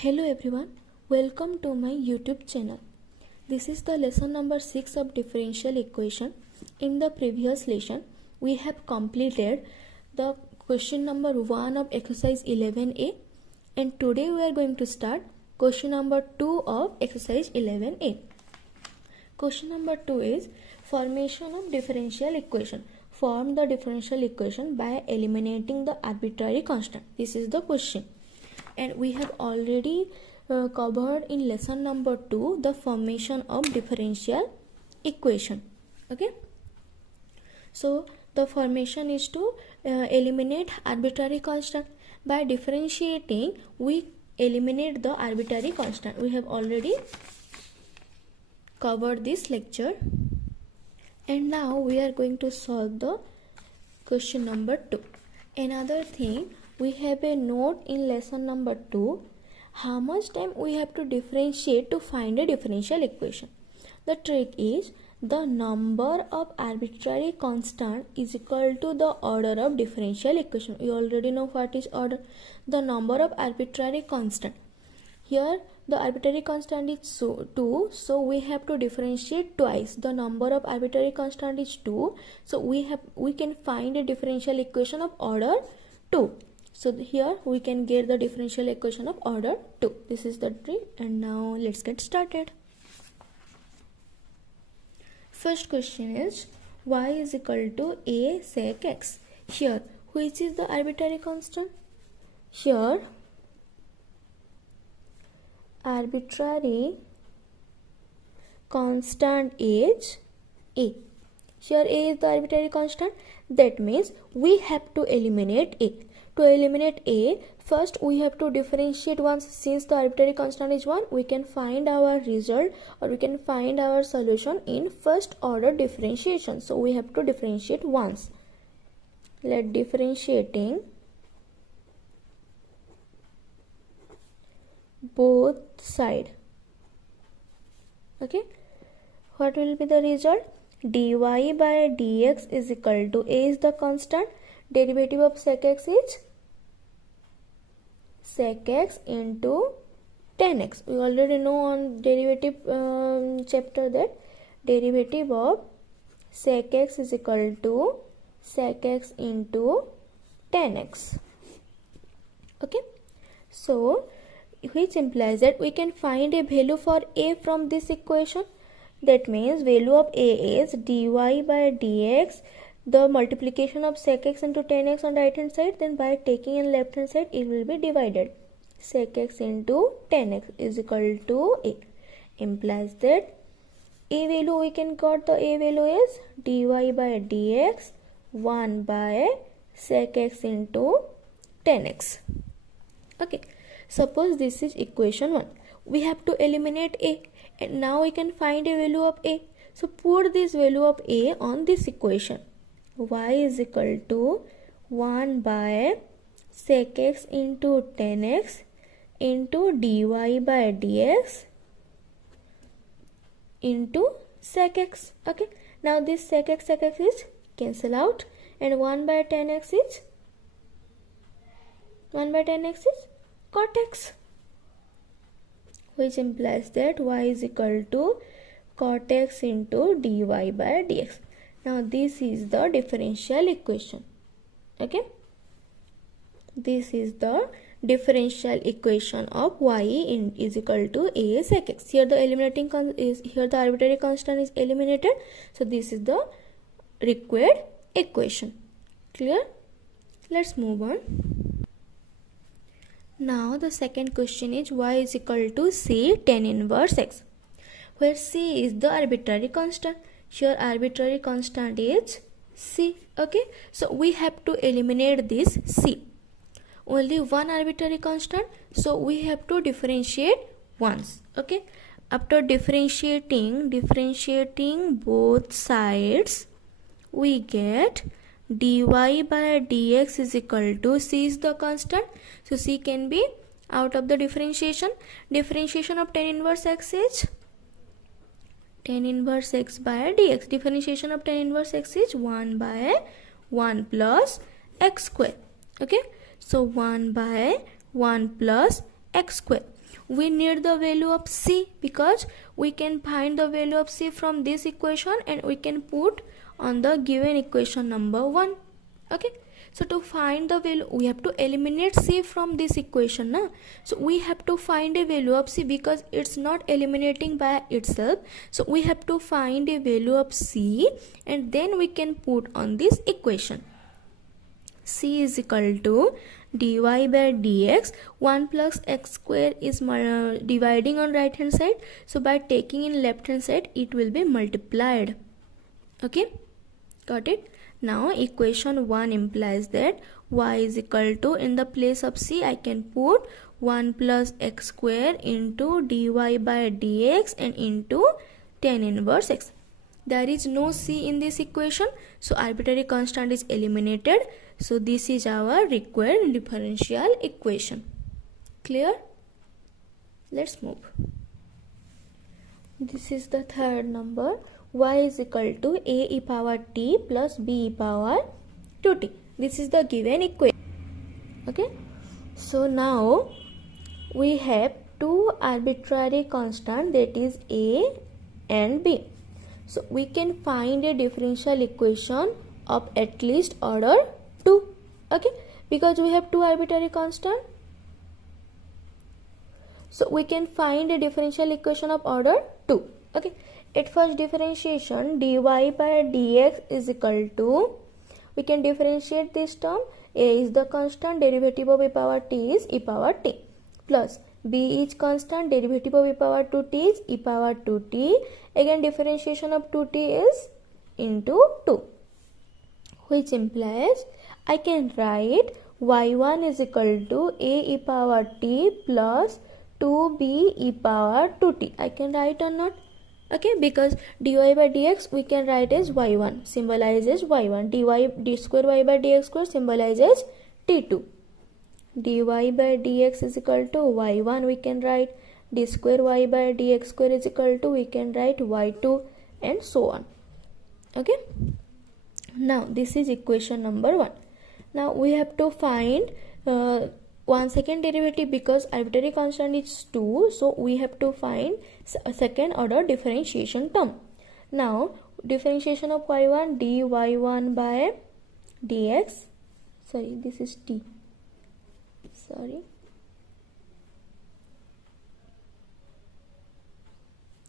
Hello everyone, welcome to my YouTube channel. This is the lesson number 6 of differential equation. In the previous lesson, we have completed the question number 1 of exercise 11a, and today we are going to start question number 2 of exercise 11a. Question number 2 is formation of differential equation. Form the differential equation by eliminating the arbitrary constant. This is the question. And we have already covered in lesson number 2 the formation of differential equation. Okay, so the formation is to eliminate arbitrary constant. By differentiating, we eliminate the arbitrary constant. We have already covered this lecture, and now we are going to solve the question number 2. Another thing, we have a note in lesson number 2 how much time we have to differentiate to find a differential equation. The trick is the number of arbitrary constant is equal to the order of differential equation. You already know what is order. The number of arbitrary constant. Here the arbitrary constant is 2, so we have to differentiate twice. The number of arbitrary constant is 2, so we can find a differential equation of order 2. So here we can get the differential equation of order 2. This is the trick, and now let's get started. First question is y is equal to a sec x. Here which is the arbitrary constant? Here arbitrary constant is a. Here a is the arbitrary constant. That means we have to eliminate a. To eliminate a, first we have to differentiate once. Since the arbitrary constant is 1, we can find our result, or we can find our solution in first order differentiation. So we have to differentiate once. Let differentiating both side. Okay, what will be the result? Dy by dx is equal to a is the constant. Derivative of sec x is sec x into tan x. We already know on derivative chapter that derivative of sec x is equal to sec x into tan x. Okay, so which implies that we can find a value for a from this equation. That means value of a is dy by dx, the multiplication of sec x into tan x on right hand side, then by taking in left hand side it will be divided. Sec x into tan x is equal to a. Implies that a value, we can got the a value is dy by dx 1 by sec x into tan x. Okay, suppose this is equation 1. We have to eliminate a, and now we can find a value of a. So put this value of a on this equation. Y is equal to 1 by sec x into tan x into dy by dx into sec x. Okay, now this sec x is cancel out, and 1 by tan x is cot x, which implies that y is equal to cot x into dy by dx. Now this is the differential equation. Okay, this is the differential equation of y is equal to a sec x. Here the the arbitrary constant is eliminated, so this is the required equation. Clear? Let's move on. Now the second question is y is equal to c tan inverse x, where c is the arbitrary constant. Here arbitrary constant is c. Okay, so we have to eliminate this c. Only one arbitrary constant, so we have to differentiate once. Okay, after differentiating both sides, we get dy by dx is equal to c is the constant, so c can be out of the differentiation. Differentiation of tan inverse x is tan inverse x by dx. Differentiation of tan inverse x is 1 by 1 plus x square. Okay, so 1 by 1 plus x square. we need the value of c, because we can find the value of c from this equation and we can put on the given equation number 1. Okay, so to find the value we have to eliminate c from this equation na? So we have to find a value of c because it's not eliminating by itself, so we have to find a value of c and then we can put on this equation. C is equal to dy by dx. 1 plus x square is dividing on right hand side, so by taking in left hand side it will be multiplied. Okay, got it. Now equation 1 implies that y is equal to, in the place of c I can put 1 plus x square into dy by dx and into tan inverse x. There is no c in this equation, so arbitrary constant is eliminated. So this is our required differential equation. Clear? Let's move. This is the third number. Y is equal to a e power t plus b e power 2t. This is the given equation. Okay, so now we have two arbitrary constant, that is a and b. So we can find a differential equation of at least order 2. Okay, because we have two arbitrary constant, so we can find a differential equation of order 2. Okay, at first differentiation, dy by dx is equal to, we can differentiate this term. A is the constant, derivative of e power t is e power t, plus b is constant, derivative of e power 2t is e power 2t. Again differentiation of 2t is into 2, which implies I can write y1 is equal to a e power t plus 2b e power 2t. I can write or not? Okay, because dy by dx we can write as y1, symbolizes y1. d square y by dx square symbolizes t2. dy by dx is equal to y1, we can write d square y by dx square is equal to, we can write y2, and so on. Okay, now this is equation number 1. Now we have to find one second derivative, because arbitrary constant is 2, so we have to find a second order differentiation term. Now differentiation of y1, dy1 by dx, sorry this is t, sorry,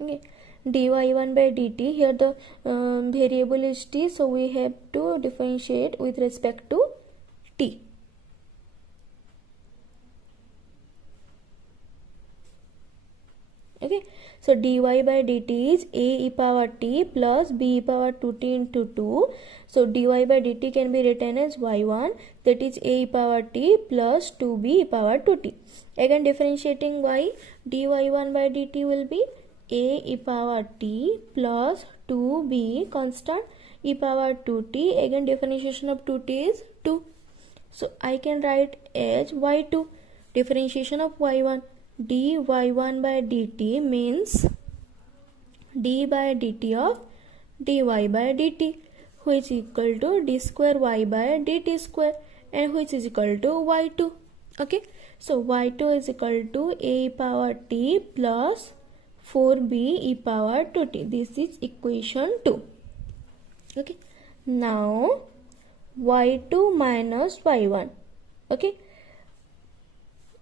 okay, dy1 by dt, here the variable is t, so we have to differentiate with respect to t. Okay, so dy by dt is a e power t plus b e power 2t into 2. So dy by dt can be written as y1, that is a e power t plus 2b e power 2t. Again differentiating y, dy1 by dt will be a e power t plus 2b constant e power 2t. Again differentiation of 2t is 2, so I can write as y2. Differentiation of y1, dy1 by dt means d by dt of dy by dt, which is equal to d square y by dt square, and which is equal to y2. Okay, so y2 is equal to a power t plus 4b e power 2t. This is equation 2. Okay, now y2 minus y1. Okay,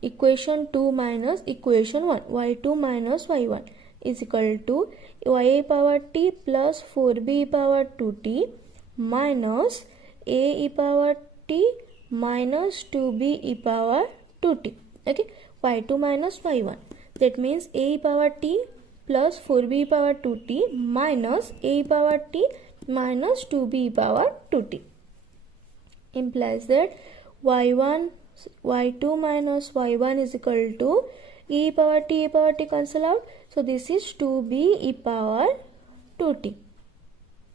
equation 2 minus equation 1, y2 minus y1 is equal to y power t plus 4b power 2t minus a e power t minus 2b e power 2t. Okay, y2 minus y1, that means a e power t plus 4b power 2t minus a e power t minus 2b power 2t, implies that y2 minus y1 is equal to e power t cancel out, so this is 2b e power 2t.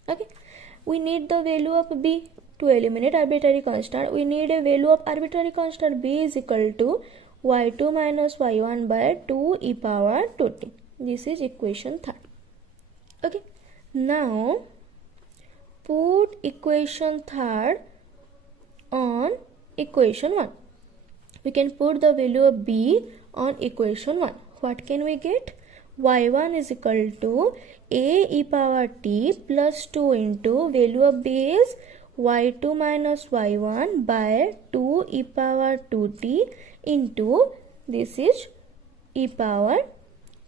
Okay, we need the value of b to eliminate arbitrary constant. We need a value of arbitrary constant. B is equal to y2 minus y1 by 2 e power 2t. This is equation 3. Okay, now put equation 3 on equation 1. we can put the value of b on equation 1. What can we get? y1 is equal to a e power t plus 2 into value of b is y2 minus y1 by 2 e power 2t into this is e power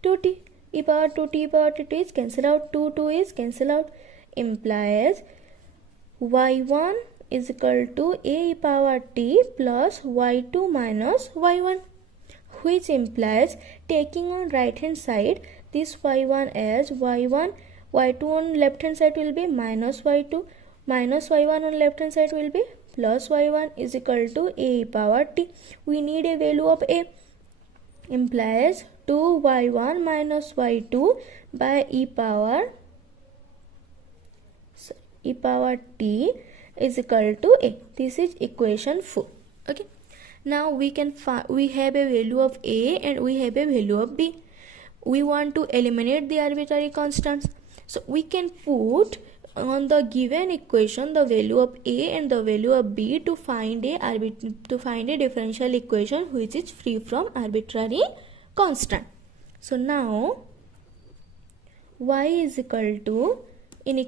2t. E power 2t, e power 2t is cancel out, 2 is cancel out, implies y1 is equal to a e power t plus y2 minus y1, which implies taking on right hand side this y1 as y1, y2 on left hand side will be minus y2, minus y1 on left hand side will be plus y1 is equal to a e power t. We need a value of a, implies 2y1 minus y2 by e power t is equal to a. This is equation 4. Okay. Now we have a value of a and we have a value of b. We want to eliminate the arbitrary constants. So we can put on the given equation the value of a and the value of b to find a differential equation which is free from arbitrary constant. So now y is equal to in the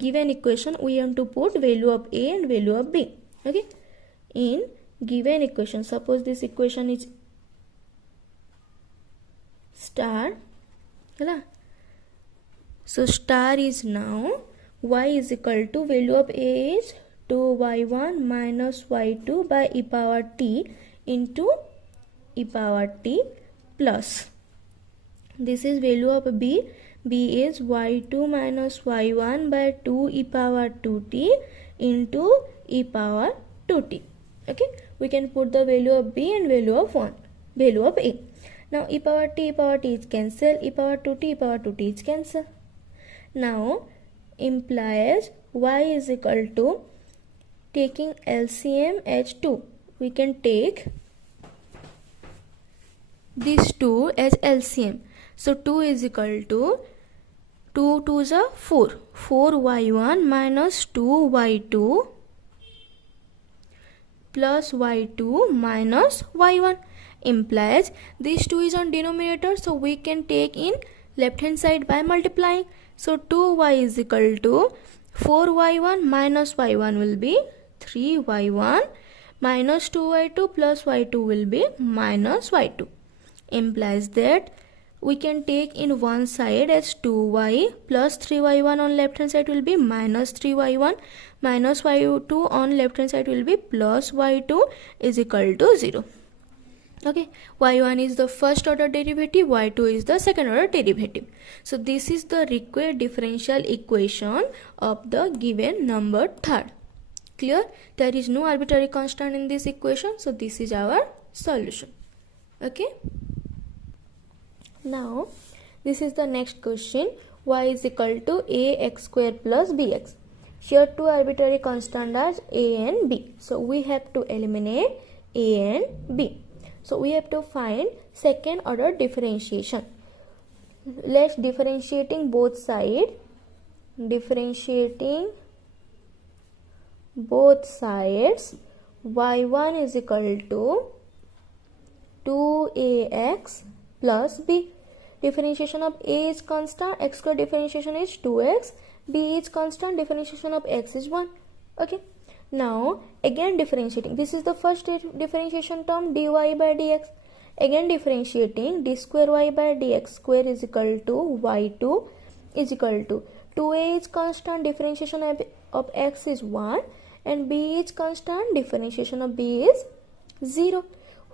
given equation we have to put value of a and value of b. Okay, in given equation, suppose this equation is star, so star is now y is equal to value of a is 2y1 minus y2 by e power t into e power t plus this is value of b. B is y2 minus y1 by 2 e power 2t into e power 2t. Okay, we can put the value of b and value of a. Now e power t is cancel, e power 2t is cancel. Now implies y is equal to, taking LCM as 2, we can take these two as LCM. So 2 is equal to 2 2s are 4. 4y1 minus 2y2 plus y2 minus y1, implies this 2 is on denominator, so we can take in left hand side by multiplying. So 2y is equal to 4y1 minus y1 will be 3y1 minus 2y2 plus y2 will be minus y2, implies that we can take in one side as 2y plus 3y1 on left hand side will be minus 3y1 minus y2 on left hand side will be plus y2 is equal to 0. Okay, y1 is the first order derivative, y2 is the second order derivative. So this is the required differential equation of the given number third. Clear? There is no arbitrary constant in this equation, so this is our solution. Okay. Now this is the next question. Y is equal to ax square plus bx. Here two arbitrary constants are a and b. So we have to eliminate a and b. So we have to find second order differentiation. Let's differentiating both sides. Differentiating both sides. Y1 is equal to 2ax plus b. Differentiation of a is constant, x square differentiation is 2x, b is constant, differentiation of x is 1. Okay, now again differentiating, this is the first differentiation term, dy by dx. Again differentiating, d square y by dx square is equal to y2 is equal to 2a is constant, differentiation of x is 1, and b is constant, differentiation of b is 0,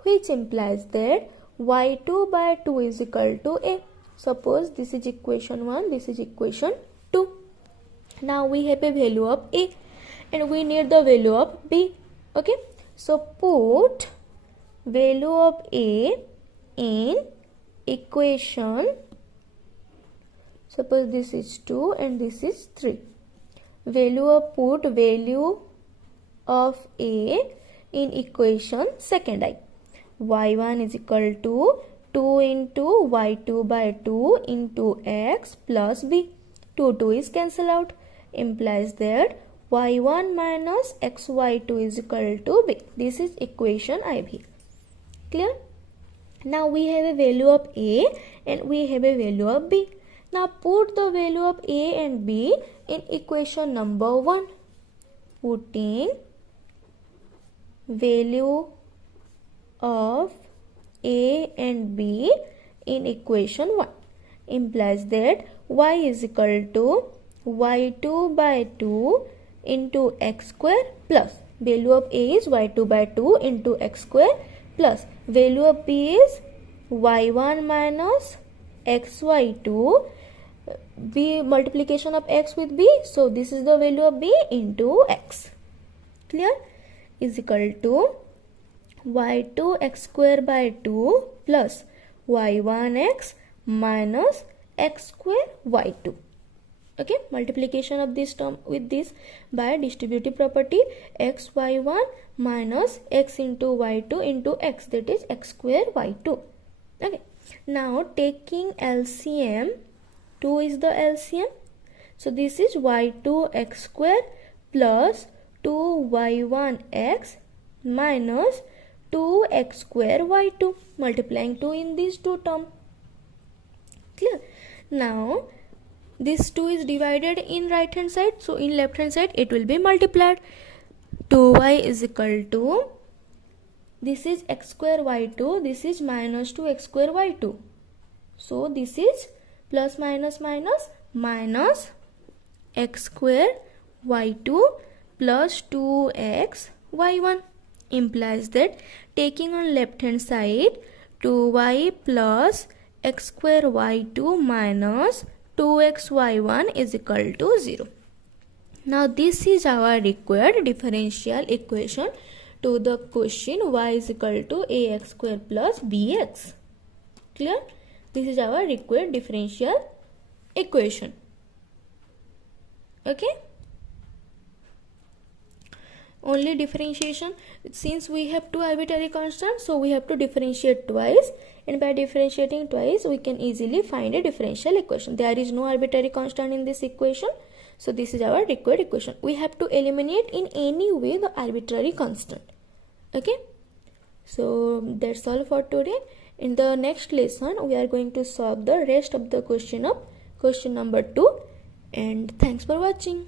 which implies that y2 by 2 is equal to a. Suppose this is equation 1, this is equation 2. Now we have a value of a and we need the value of b. Okay, so put value of a in equation, suppose this is 2 and this is 3. Put value of a in equation second I. y1 is equal to 2 into y2 by 2 into x plus b. 2 is cancel out, implies that y1 minus xy2 is equal to b. This is equation IV. Clear? Now we have a value of a and we have a value of b. Now put the value of a and b in equation number 1. Putting value of a and b in equation 1 implies that y is equal to y2 by 2 into x square plus value of a is y2 by 2 into x square plus value of b is y1 minus xy2, b multiplication of x with b, so this is the value of b into x. Clear? Is equal to y2 x square by 2 plus y1x minus x square y2. Okay, multiplication of this term with this by distributive property, x y1 minus x into y2 into x, that is x square y2. Okay, now taking LCM, 2 is the LCM, so this is y2 x square plus 2y1x minus 2x square y2, multiplying 2 in these two terms. Clear? Now this 2 is divided in right hand side, so in left hand side it will be multiplied. 2y is equal to, this is x square y2, this is minus 2x square y2, so this is plus minus minus minus x square y2 plus 2x y1, implies that taking on left hand side 2y plus x square y2 minus 2x y1 is equal to 0. Now this is our required differential equation to the question y is equal to ax square plus bx. Clear? This is our required differential equation. Okay? Only differentiation, since we have two arbitrary constants, so we have to differentiate twice, and by differentiating twice we can easily find a differential equation. There is no arbitrary constant in this equation, so this is our required equation. We have to eliminate in any way the arbitrary constant. Okay, so that's all for today. In the next lesson we are going to solve the rest of the question of question number 2, and thanks for watching.